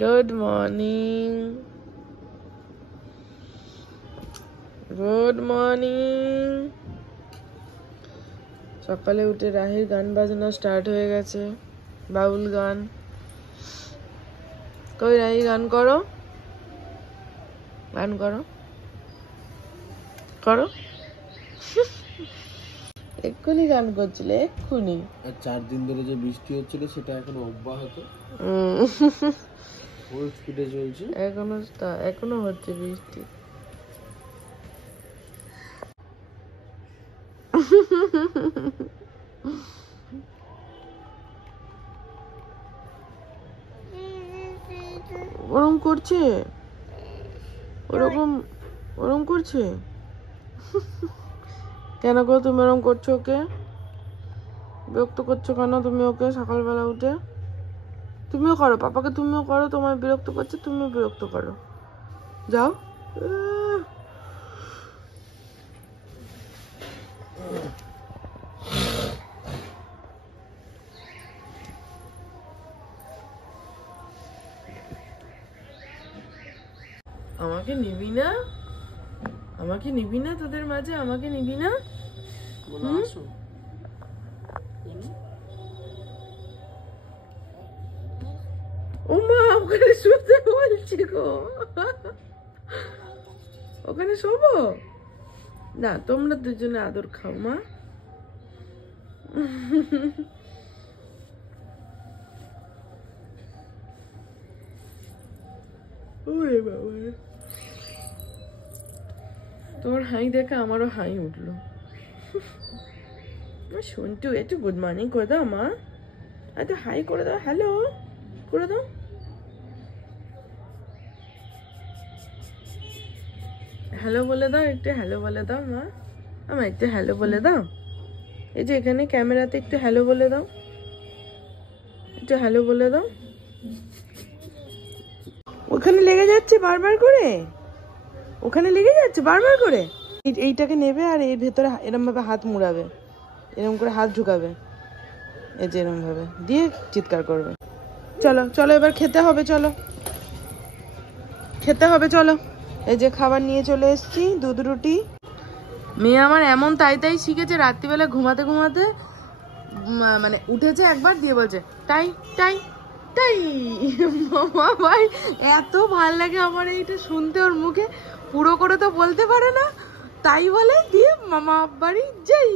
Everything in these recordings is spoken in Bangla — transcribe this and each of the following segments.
Good morning, good morning. সকালে উঠে রাহির গান বাজনা স্টার্ট হয়ে গেছে, বাউল গান। কই রাহি, গান করো, গান করো, করো। এক্ষুনি গান করছিলে, এক্ষুনি। 4 দিন ধরে যে বৃষ্টি হচ্ছিল সেটা এখনো অব্যাহত, ফুল স্পিডে চলছে। এখনো হচ্ছে বৃষ্টি। ওরম করছে, ওরম করছে কেন গো? তুমি ওরম করছো, ওকে বিরক্ত করছো কেন তুমি ওকে? সকালবেলা উঠে তুমিও করো, পাপাকে তুমিও করো, তোমার বিরক্ত করছে তুমিও বিরক্ত করো, যাও। আমাকে নিবি না, আমাকে নিবি না তোদের মাঝে, আমাকে নিবি না? ও মা, ওখানে শুতে বলছি গো, ওখানে শোবো না? তোমরা দুজনে আদর খাও মা। ওরে বাবা, তোর হাই দেখে আমারও হাই উঠলো। শুনটু, একটু গুড মর্নিং করে দাও মা, একটু হাই করে দাও, হ্যালো করে দাও। হ্যালো বলে দাও, একটু হ্যালো বলে দাও মা, আমার একটু হ্যালো বলে দাও। এই যে এখানে ক্যামেরাতে একটু হ্যালো বলে দাও, একটু হ্যালো বলে দাও। ওখানে লেগে যাচ্ছে বারবার করে, ওখানে লেগে যাচ্ছে বারবার করে। এইটাকে নেবে আর এর ভেতরে এরম ভাবে হাত মুড়াবে, এরম করে হাত ঢুকাবে, এই যে এরম ভাবে দিয়ে চিৎকার করবে। চলো চলো, এবার খেতে হবে, চলো খেতে হবে, চলো। এই যে খাবার নিয়ে চলে এসেছি, দুধ রুটি। মেয়ে আমার এমন তাই তাই শিখেছে, রাত্রিবেলা ঘুমাতে ঘুমাতে মানে উঠেছে একবার দিয়ে বলছে তাই তাই তাই। মামা ভাই, এত ভাল লাগে আমার এইটা শুনতে, ওর মুখে পুরো করে তো বলতে পারে না, তাই বলে দিয়ে মামা বাড়ি যাই,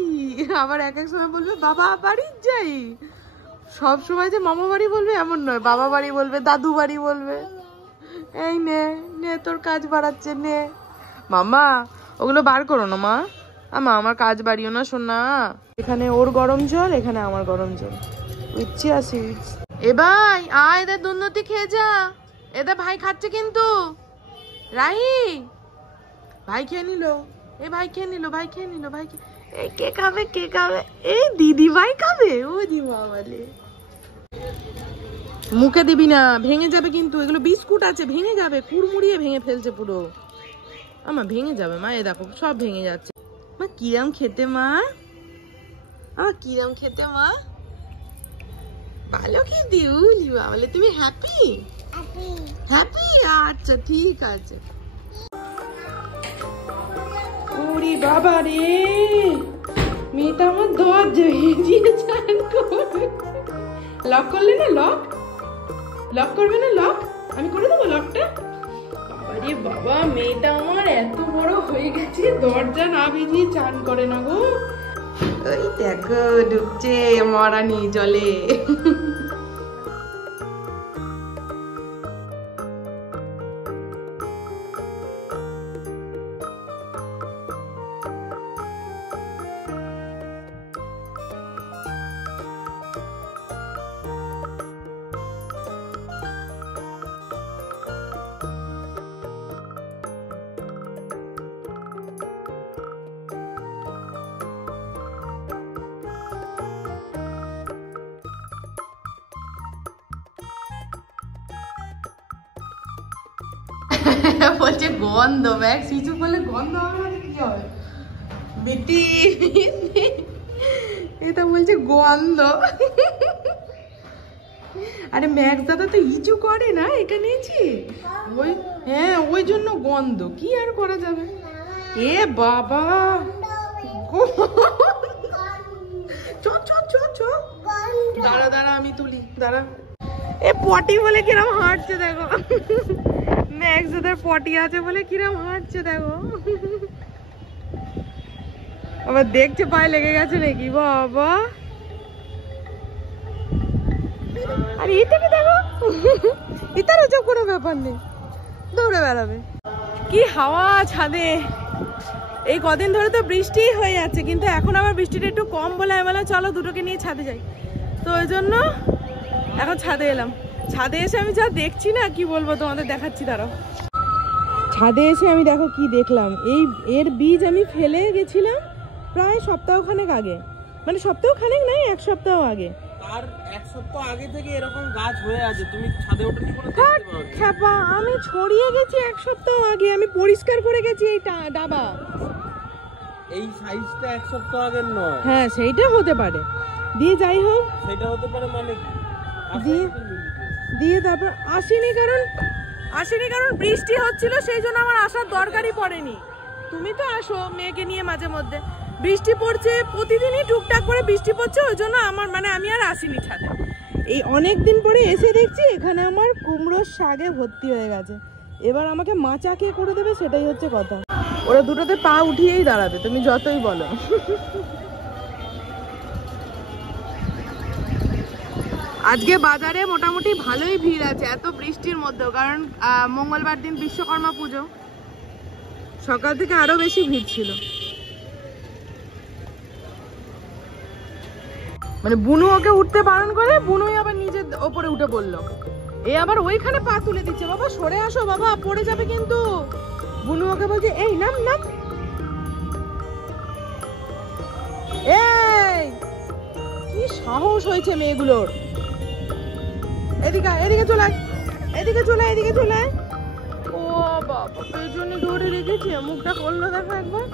আবার এক এক সময় বলবে বাবা বাড়ি যাই। সব সময় যে মামা বাড়ি বলবে এমন নয়, বাবা বাড়ি বলবে, দাদু বাড়ি বলবে। এই নে নে, তোর কাজ বাড়াচ্ছে, নে মামা, ওগুলো বার করো না মা, আমার কাজ বাড়িও না শোনা। এখানে ওর গরম জল, এখানে আমার গরম জল, ইচ্ছে আসি। এ ভাই আয়, এদের দুর্নীতি খেয়ে যা, এদের ভাই খাচ্ছে কিন্তু। রাহি ভাই খেয়ে নিল, এ ভাই খেয়ে নিল, ভাই খেয়ে নিল, ভাই এই কে খাবে, কে খাবে? এই দিদি ভাই খাবে, ও দিমা বলে। মুখে দিবি না, ভেঙে যাবে কিন্তু, এগুলো বিস্কুট আছে, ভেঙে যাবে, কুড়মুড়িয়ে ভেঙে ফেলছে পুরো। আমার ভেঙে যাবে মা, এ দেখো সব ভেঙে যাচ্ছে। মা কিরম খেতে মা, আমার কিরম খেতে মা, ভালো খেতে। উলি বাবলে, তুমি হ্যাপি হ্যাপি? আচ্ছা ঠিক আছে। ওরে বাবা রে, মেয়েটা আমার দরজা দিয়ে চান করবে। লক করলে না? লক করবে না? লক আমি করে দেবো লকটা। বাবা রে বাবা, মেয়েটা আমার এত বড় হয়ে গেছে, দরজা না ভিজিয়ে চান করে না গো। ওই দেখো ঢুকছে মরানি জলে। বলছে গন্ধ, ম্যাক্স কিছু বলে গন্ধ হবে না, কি হবে বেটি? এটা বলছে গন্ধ। আরে ম্যাক্স দাদা তো ইচু করে না, এটা নিয়েছি ওই, হ্যাঁ ওই জন্য গন্ধ, কি আর করা যাবে। এ বাবা দাঁড়া দাঁড়া আমি তুলি, দাঁড়া। এ পটি বলে কিরম হাঁটছে দেখো, ম্যাক্স দাদার পটি আছে বলে কিরম হাঁটছে দেখো। আবার দেখছে পায়ে লেগে গেছে নাকি, বাবা। আর এটাকে দেখো, এটার ওসব কোনো ব্যাপার নেই, দৌড়ে বেড়াবে। কি হাওয়া ছাদে, এই কদিন ধরে তো বৃষ্টি হয়ে যাচ্ছে, কিন্তু এখন আবার বৃষ্টিটা একটু কম বলে আমি বললাম চলো দুটোকে নিয়ে ছাদে যাই, তো ওই জন্য এখন ছাদে এলাম। ছাদে এসে আমি যা দেখছি না কি বলবো তোমাদের, দেখাচ্ছি দাঁড়াও। ছাদে এসে আমি দেখো কি দেখলাম, এর বীজ আমি ফেলে গেছিলাম প্রায় সপ্তাহখানেক আগে, মানে সপ্তাহখানেক নাই, এক সপ্তাহ আগে। আর এক সপ্তাহ আগে থেকে এরকম গাছ হয়ে আছে, তুমি ছাদে ওঠে কি করে দেখতে পাও? খ্যাপা, আমি ছড়িয়ে গেছি এক সপ্তাহ আগে, আমি পরিষ্কার করে গেছি এই ডাবা। এই সাইজটা এক সপ্তাহ আগের নয়। হ্যাঁ সেইটা হতে পারে, দিয়ে যাই হোক সেটা হতে পারে মানে দিয়ে তারপর আসিনি কারণ বৃষ্টি হচ্ছিল, সেই জন্য আমার আসার দরকারই পড়েনি। তুমি তো আসো মেয়েকে নিয়ে মাঝে মধ্যে, বৃষ্টি পড়ছে প্রতিদিনই টুকটাক করে বৃষ্টি পড়ছে, ওই জন্য আমার মানে আমি আর আসিনি ছাদে। এই অনেক দিন পরে এসে দেখছি এখানে আমার কুমড়োর শাকে ভর্তি হয়ে গেছে, এবার আমাকে মাচা কে করে দেবে সেটাই হচ্ছে কথা। ওরা দুটোতে পা উঠিয়েই দাঁড়াবে তুমি যতই বলো। আজকে বাজারে মোটামুটি ভালোই ভিড় আছে এত বৃষ্টির মধ্যেও, কারণ মঙ্গলবার দিন বিশ্বকর্মা পুজো, সকাল থেকে আরো বেশি ভিড় ছিল। মানে বুনু ওকে উঠতে বারণ করে, বুনুই আবার নিজের ওপরে উঠে পড়লো, এ আবার ওইখানে পা তুলে দিচ্ছে, বাবা সরে আসো বাবা পড়ে যাবে কিন্তু। বুনু ওকে বলছে এই নাম নাম, এই কি সাহস হয়েছে মেয়েগুলোর। এদিকে চলে এদিকে চলে। ও বাবা পেছনে ধরে রেখেছে, মুখটা করলো দেখো একবার।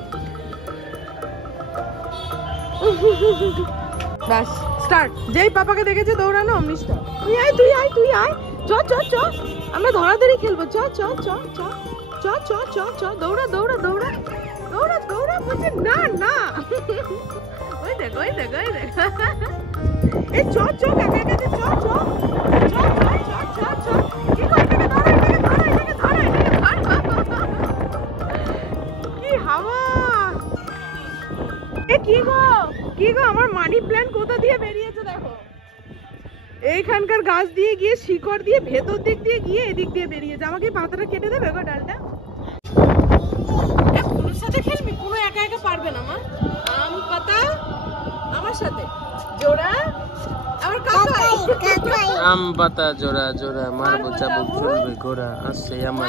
ব্যাস স্টার্ট, যেই পাপাকে দেখেছে দৌড়ানো অমনি স্টার্ট। তুই আয় চ আমরা ধরাধরি খেলবো, চ দৌড়া বলছে না ওই দেখ এই চ কাকা কাছে চ কি হাওয়া, কি গো আমার মানি প্ল্যান্ট কোথা দিয়ে বেরিয়েছে দেখো, এইখানকার গাছ দিয়ে গিয়ে শিকড় দিয়ে ভেতর দিক দিয়ে গিয়ে এদিক দিয়ে বেরিয়েছে। আমাকে পাতাটা কেটে দেবে গো ডালটা। পুনুর সাথে খেলবি, পুনু একা একা পারবে না মা, আম পাতা আমার সাথে জোড়া, আমার কাকাই আম পাতা জোড়া মারবো চাবুক চলবে ঘোড়া, আসছে আমার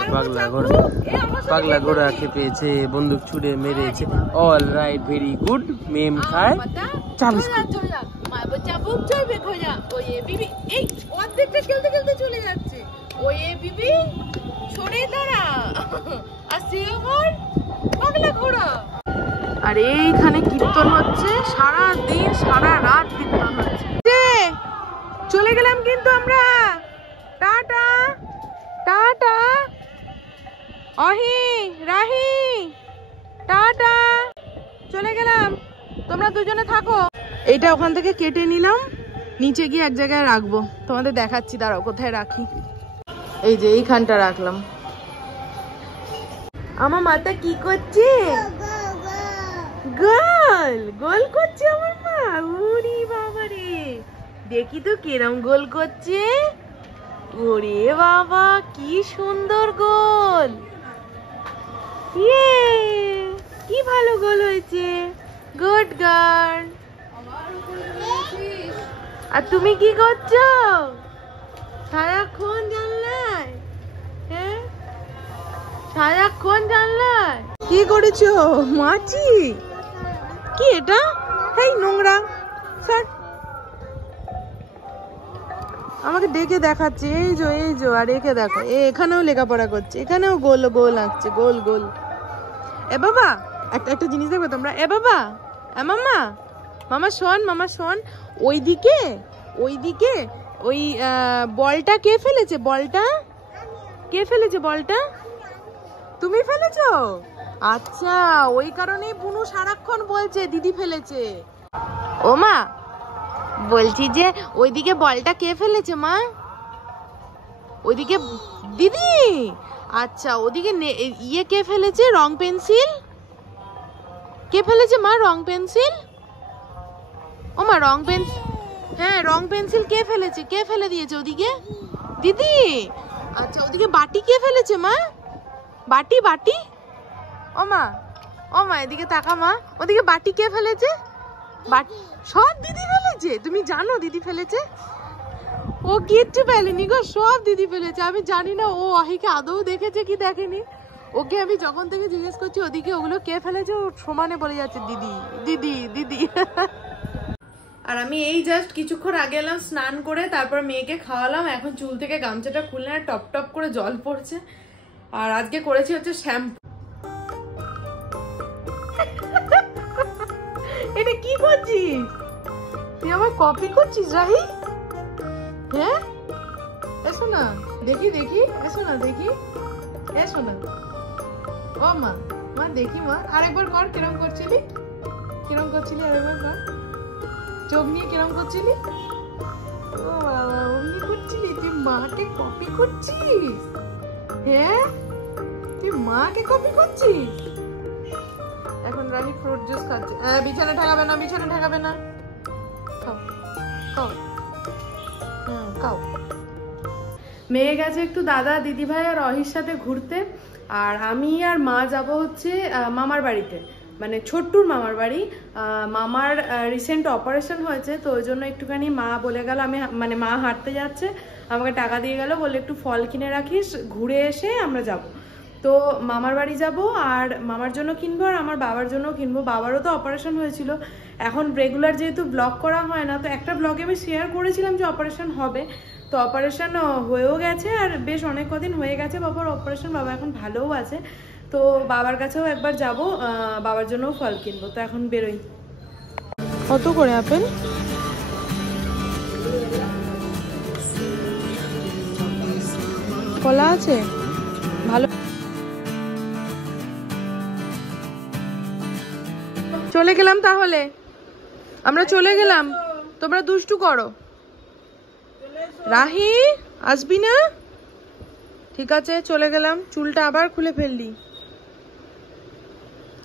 পাগলা ঘোড়া খেপেছে, বন্দুক ছুড়ে মেরেছে, অল রাইট ভেরি গুড, মেম খায় চাবুক চলবে ঘোড়া, ওই বিবি এই অর্ধেকটা খেলতে চলে যাচ্ছে, ওই বিবি সরে দাঁড়া, আসছে আমার পাগলা ঘোড়া। আর এইখানে কীর্তন হচ্ছে, সারা দিন সারা রাত কীর্তন হচ্ছে। চলে গেলাম কিন্তু আমরা, টাটা অহি রাহি, টাটা চলে গেলাম, তোমরা দুজনে থাকো। এইটা ওখান থেকে কেটে নিলাম, নিচে গিয়ে এক জায়গায় রাখবো, তোমাদের দেখাচ্ছি দাঁড়াও কোথায় রাখি। এই যে এইখানটা রাখলাম। আমার মাথা কি করছে, গোল করছে আমার মা, ওরে বাবা রে, দেখি তো কিরম গোল করছে, ওরে বাবা কি সুন্দর গোল, কি ভালো গোল হয়েছে, গুড গার্ল। আর তুমি কি করছো সারাক্ষণ জানলায়, হ্যাঁ সারাক্ষণ জানলায় কি করেছো মাছি, কি এটা, এই নোংরা স্যার আমাকে ডেকে দেখাচ্ছে, এই যে আর একে দেখো, এখানেও লেখাপড়া করছে, এখানেও গোল আঁকছে, গোল। এ বাবা একটা জিনিস দেখবে তোমরা, এ বাবা মামা শোন, ওইদিকে ওই বলটা কে ফেলেছে? বলটা কে ফেলেছে? বলটা তুমি ফেলেছো? আচ্ছা, ওই কারণেই বুনু সারাক্ষণ বলছে দিদি ফেলেছে। ও মা, বলছি যে ওইদিকে বলটা কে ফেলেছে মা? ওইদিকে দিদি। আচ্ছা, ওদিকে ইয়ে কে ফেলেছে? রং পেন্সিল কে ফেলেছে মা? রং পেন্সিল? ও মা, রং পেন্সিল, হ্যাঁ রং পেন্সিল কে ফেলেছে? কে ফেলে দিয়েছে ওদিকে? দিদি। আচ্ছা, ওদিকে বাটি কে ফেলেছে মা? বাটি বাটি। ও মা, ও মা এদিকে তাকা মা, ওদিকে বাটি কে ফেলেছে? বাটি সব দিদি ফেলেছে? তুমি জানো দিদি ফেলেছে? ও কিচ্ছু ফেলেনি গো, সব দিদি ফেলেছে। আমি জানি না ও অহিকে আদৌ দেখেছে কি দেখেনি। ওকে আমি যখন থেকে জিজ্ঞেস করছি ওদিকে ওগুলো কে ফেলেছে, ও সমানে বলে যাচ্ছে দিদি দিদি দিদি। আর আমি এই জাস্ট কিছুক্ষণ আগে এলাম স্নান করে, তারপর মেয়েকে খাওয়ালাম। এখন চুল থেকে গামছাটা খুললে না টপ টপ করে জল পড়ছে। আর আজকে করেছি হচ্ছে শ্যাম্পু। এটা কি করছিস তুই? আমার কপি করছিস রাহি? হ্যাঁ, এসো না দেখি দেখি, এসো না দেখি, এসো না। ও মা, মা দেখি মা, আরেকবার কর। কিরম করছিলি? কিরম করছিলি? আরেকবার কর। চোখ নিয়ে কিরম করছিলি? ও বাবা, অমনি করছিলি? তুই মাকে কপি করছিস? হ্যাঁ, তুই মাকে কপি করছিস? এখন রাহি ফ্রুট জুস খাচ্ছে। বিছানা ঠেকাবে না, বিছানা ঠেকাবে না। খাও খাও, হ্যাঁ খাও। মেয়ে গেছে একটু দাদা দিদি ভাই আর অহির সাথে ঘুরতে। আর আমি আর মা যাব হচ্ছে মামার বাড়িতে, মানে ছোট্টুর মামার বাড়ি। মামার রিসেন্ট অপারেশন হয়েছে, তো ওই জন্য একটুখানি মা বলে গেল, আমি মানে মা হাঁটতে যাচ্ছে, আমাকে টাকা দিয়ে গেল, বলে একটু ফল কিনে রাখিস, ঘুরে এসে আমরা যাব। তো মামার বাড়ি যাব, আর মামার জন্য কিনবো আর আমার বাবার জন্য কিনবো। বাবারও তো অপারেশন হয়েছিল। এখন রেগুলার যেহেতু ব্লগ করা হয় না, তো একটা ব্লগে আমি শেয়ার করেছিলাম যে অপারেশন হবে, তো অপারেশন হয়েও গেছে আর বেশ অনেক কদিন হয়ে গেছে বাবার অপারেশন। বাবা এখন ভালোও আছে, তো বাবার কাছেও একবার যাব, বাবার জন্যও ফল কিনবো। তো এখন বেরোই। কত করে আপেল? কলা আছে ভালো। চলে গেলাম তাহলে, আমরা চলে গেলাম, তোমরা দুষ্টু করো। রাহি আসবি না? ঠিক আছে চলে গেলাম, চুলটা আবার খুলে ফেললি।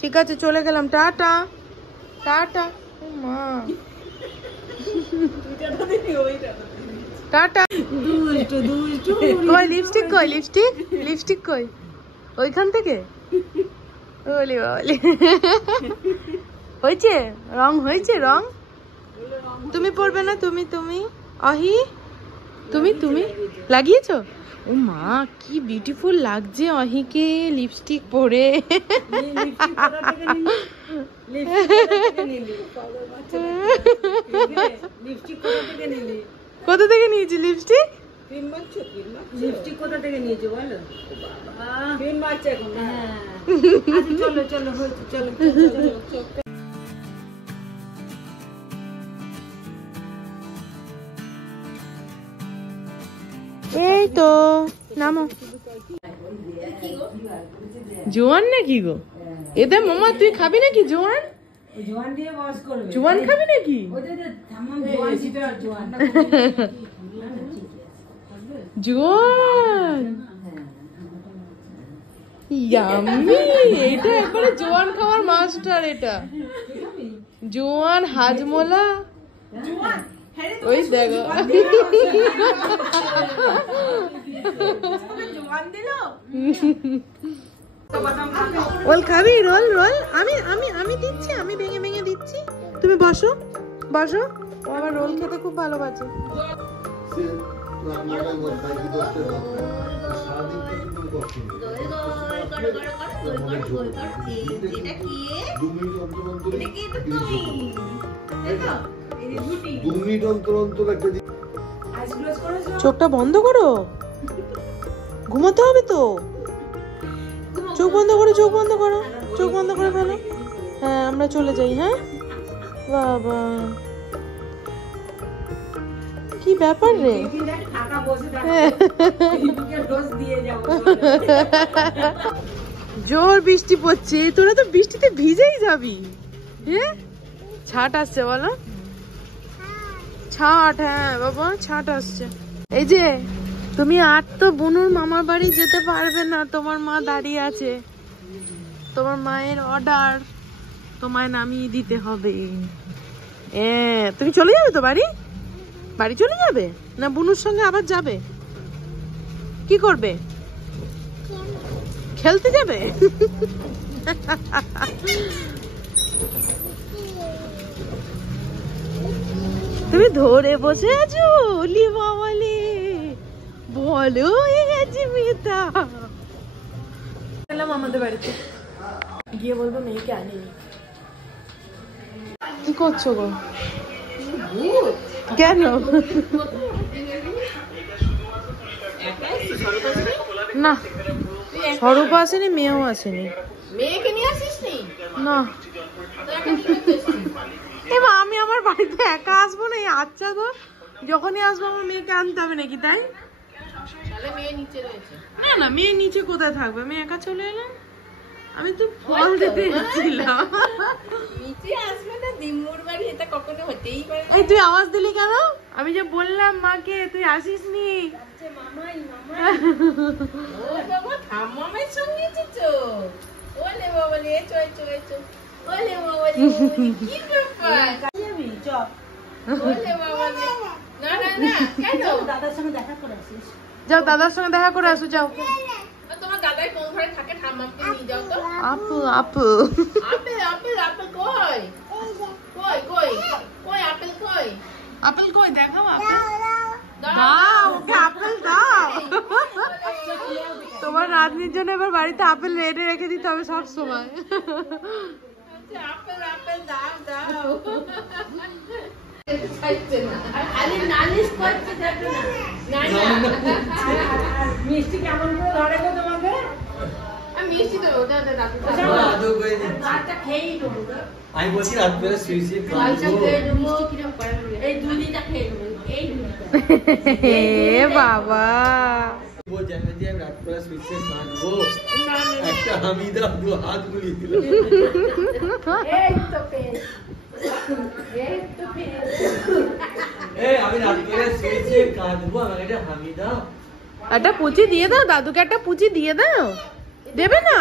ঠিক আছে চলে গেলাম, টাটা টাটা। মা টাটা। কই লিপস্টিক? কই লিপস্টিক? লিপস্টিক কই? ওইখান থেকে বলি বাবলি। হয়েছে রং? হয়েছে রং? তুমি পড়বে না? তুমি তুমি অহি তুমি তুমি লাগিয়েছো? ও মা, কি বিউটিফুল লাগছে অহিকে লিপস্টিক পরে। কোথা থেকে নিয়েছি লিপস্টিক? লিপস্টিক কোথা থেকে নিয়েছো বলো? চলো চলো চলো। এই তো নামো। জোয়ান নাকি গো? এতে মামা তুই খাবি নাকি জোয়ান? জোয়ান খাবি নাকি? জোয়ান ইয়াম্মি, এটা একবারে জোয়ান খাওয়ার মাস্টার। এটা জোয়ান হাজমোলা, ওই দেখো রোল খাবি? রোল রোল আমি আমি আমি দিচ্ছি, আমি ভেঙে ভেঙে দিচ্ছি, তুমি বসো বসো। ও আবার রোল খেতে খুব ভালোবাসে। চোখটা বন্ধ করো, ঘুমাতে হবে তো। চোখ বন্ধ করো, চোখ বন্ধ করো, চোখ বন্ধ করে ফেলো। হ্যাঁ আমরা চলে যাই। হ্যাঁ বাবা কি ব্যাপার রে? জোর বৃষ্টি পড়ছে, তোরা তো বৃষ্টিতে ভিজেই যাবি। হ্যাঁ, ছাট আসছে বলো, ছাট। হ্যাঁ বাবা, ছাট আসছে। এই যে তুমি আর তো বুনুর মামার বাড়ি যেতে পারবে না, তোমার মা দাঁড়িয়ে আছে। তোমার মায়ের অর্ডার তোমায় নামিয়ে দিতে হবে। তুমি চলে যাবে তো বাড়ি? বাড়ি চলে যাবে না বুনুর সঙ্গে আবার যাবে? কি করবে? খেলতে যাবে? তুমি ধরে বসে আছো? ওলি বাবালে, বলো হয়ে গেছে মেয়েটা। এলাম আমাদের বাড়িতে, গিয়ে বলবো মেয়েকে আনিনি। কি করছো গো? কেন? না, স্বরূপ আসেনি, মেয়েও আসেনি। মেয়েকে নিয়ে আসিস নি? না, এবার আমি আমার বাড়িতে একা আসবো না। আচ্ছা তো, যখনই আসবো আমার মেয়েকে আনতে হবে নাকি? তাই মেয়ে নিচে রয়েছে। না না, মেয়ে নিচে কোথায় থাকবে? আমি একা চলে এলাম। আমি তো ফল দিতে এসেছিলাম। নিচে আসবে না, দিম্মুর বাড়ি, এটা কখনো হতেই পারে না। এই তুই আওয়াজ দিলি কেন? আমি যে বললাম মাকে তুই আসিস নি। মামাই ও বাবা, ঠাম্মামের সঙ্গে এসেছো? ওলে বাবা রে, এসো এসো এসো। ওলে বাবা রে, কি ব্যাপার? যাবি চ। ওলে বাবা রে, না না না, কেন? দাদার সঙ্গে দেখা করে আসিস। যাও দাদার সঙ্গে দেখা করে আসো, যাও। তোমার দাদাই কোন ঘরে থাকে? ঠাম্মাকে নিয়ে যাও তো। আপু আপু আপেল আপেল আপেল কই? কই কই কই আপেল কই? আপেল কই? দেখাও আপেল। দাও ওকে আপেল দাও। তোমার রাধনির জন্য এবার বাড়িতে আপেল রেডি রেখে দিতে হবে সব সময়। আপেল আপেল দাও দাও। আরে নালিশ করতে থাকো না। না না, মিষ্টি কেমন করে ধরে গো তোমাকে? আমি মিষ্টি দেবো, দাদা দাদা দাদু কই দিন। দাদা খেয়েই দেবো। আমি বলছি রাত বেলা শুয়েছি খাবো। মিষ্টি কিরকম করে? এই দুলিটা খেয়ে নেবো, এই দুলিটা। এ বাবা, वो जैसे जी हम रात को स्विच से काटबो একটা হামিদা দু হাত গুলি দিল। এই তো পেয়ে, এই তো পেয়ে। এই আমি রাত করে সুইচ से কাটবো, আমাকে একটা হামিদা একটা পুচি দিয়ে দাও, দাদুকে একটা পুচি দিয়ে দাও। দেবে না?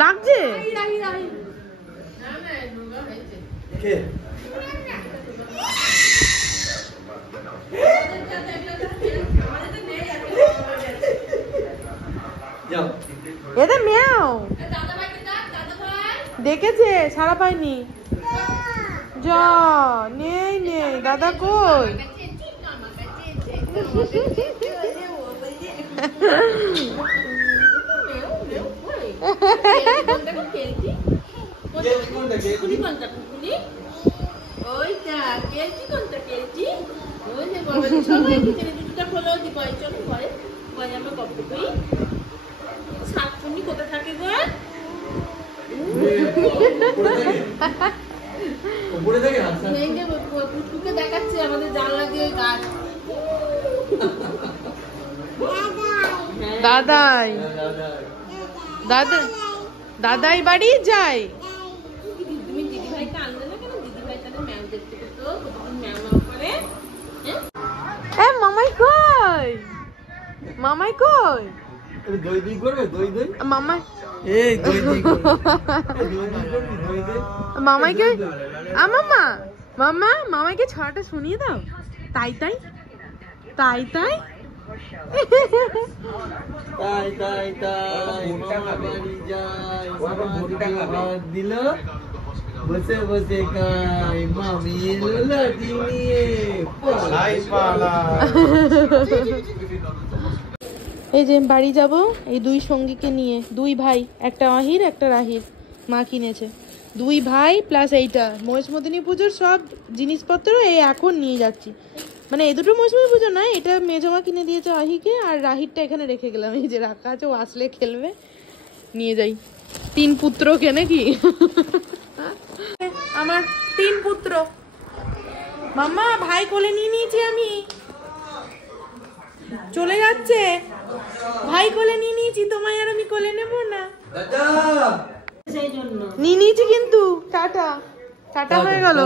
লাগছে? না না, নুগা হয়েছে। কে যাও এদের মেয়াও দাদা ভাইকে ডাক, দাদা ভাই। দেখেছে, সারা পায়নি। যা নেই নেই, দাদা কই? কোথায় থাকে গো? উপরে থেকে হাসা পুচকুকে দেখাচ্ছে আমাদের জানলা দিয়ে গাছ। দাদাই দাদা দাদাই বাড়ি যাই। তুমি দিদি ভাইকে আনলে না কেন? দিদি ভাই তাহলে ম্যাম দেখতে পেতো, কতক্ষণ ম্যাম করে। এ মামাই কই? মামাই কই? দই দই করবে, দই দই মামাই এই দই দই করবে, দই দই করবি, দই দই মামাইকে মামা মামা মামাইকে ছড়াটা শুনিয়ে দাও। তাই তাই তাই তাই তাই তাই তাই মামা বাড়ি যাই, মামা ভাত দিল, বসে বসে খাই, মামি এলো লাঠি নিয়ে পালাই পালা। এই যে বাড়ি যাব এই দুই সঙ্গীকে নিয়ে, দুই ভাই, একটা আহির একটা রাহির, মা কিনেছে। দুই ভাই প্লাস এইটা মহিষমদিনী পুজোর সব জিনিসপত্র এই এখন নিয়ে যাচ্ছি। মানে এই দুটো মহিষমদিনী পুজো নয়, এটা মেজমা কিনে দিয়েছে আহিকে, আর রাহিরটা এখানে রেখে গেলাম। এই যে রাখা আছে, ও আসলে খেলবে, নিয়ে যাই। 3 পুত্রকে নাকি আমার 3 পুত্র। মাম্মা ভাই কোলে নিয়ে নিয়েছি আমি, চলে যাচ্ছে। ভাই কোলে নিয়ে নিয়েছি, তোমায় আর আমি কোলে নেব না। নিয়ে নিয়েছি কিন্তু। টাটা টাটা হয়ে গেল।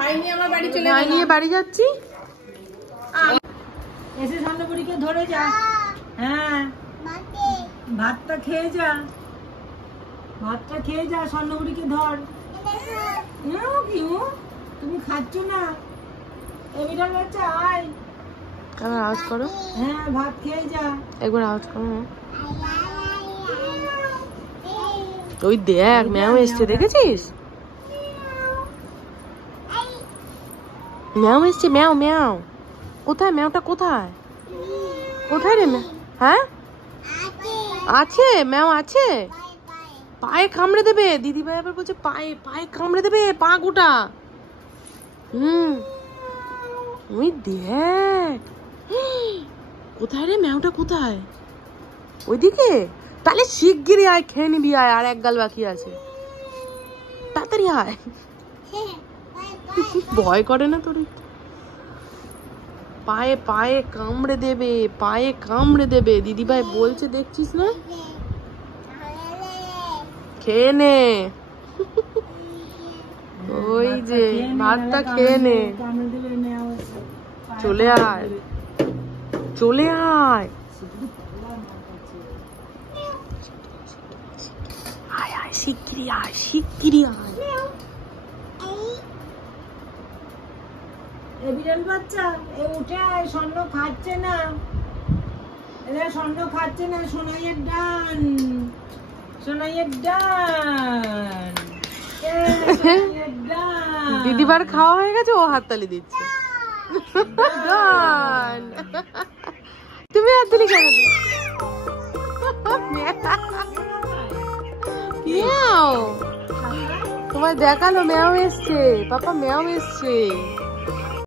ভাই নিয়ে আমার বাড়ি চলে, ভাই নিয়ে বাড়ি যাচ্ছি। এসে স্বর্ণপুরীকে ধরে যা। হ্যাঁ ভাতটা খেয়ে যা, ভাতটা খেয়ে যা, স্বর্ণপুরীকে ধর। তুমি খাচ্ছ না? এবিটার বাচ্চা আয়, একবার আওয়াজ করো। হ্যাঁ ভাত খেয়ে যা, একবার আওয়াজ করো। ওই দেখ ম্যাও এসছে, দেখেছিস? ম্যাও এসছে, ম্যাও ম্যাও। কোথায় ম্যাওটা? কোথায় কোথায় রে? হ্যাঁ আছে, ম্যাও আছে। পায়ে কামড়ে দেবে। দিদি ভাই আবার বলছে পায়ে পায়ে কামড়ে দেবে, পা গোটা। ওই দেখ কোথায় রে ম্যাওটা, কোথায়? ওইদিকে? তাহলে শিগগিরই আয়, খেয়ে নিবি। আয়, আর এক গাল বাকি আছে, তাড়াতাড়ি আয়। ভয় করে না তোর? পায়ে পায়ে কামড়ে দেবে, পায়ে কামড়ে দেবে। দিদি ভাই বলছে, দেখছিস না? খেয়ে নে। ওই যে ভাতটা খেয়ে নে। চলে আয়, চলে আয়, আয় আয়, শিগগিরি আয়, শিগগিরি আয়। এ বিড়াল বাচ্চা, এ উঠে আয়, স্বর্ণ খাচ্ছে না, এরা স্বর্ণ খাচ্ছে না। সোনাইয়ের ডান, সোনাইয়ের ডান, সোনাইয়ের ডান। দিদিবার খাওয়া হয়ে গেছে, ও হাততালি দিচ্ছে। তুমি হাততালি কেন দিচ্ছ? তোমায় দেখালো ম্যাও এসছে, পাপা ম্যাও এসছে।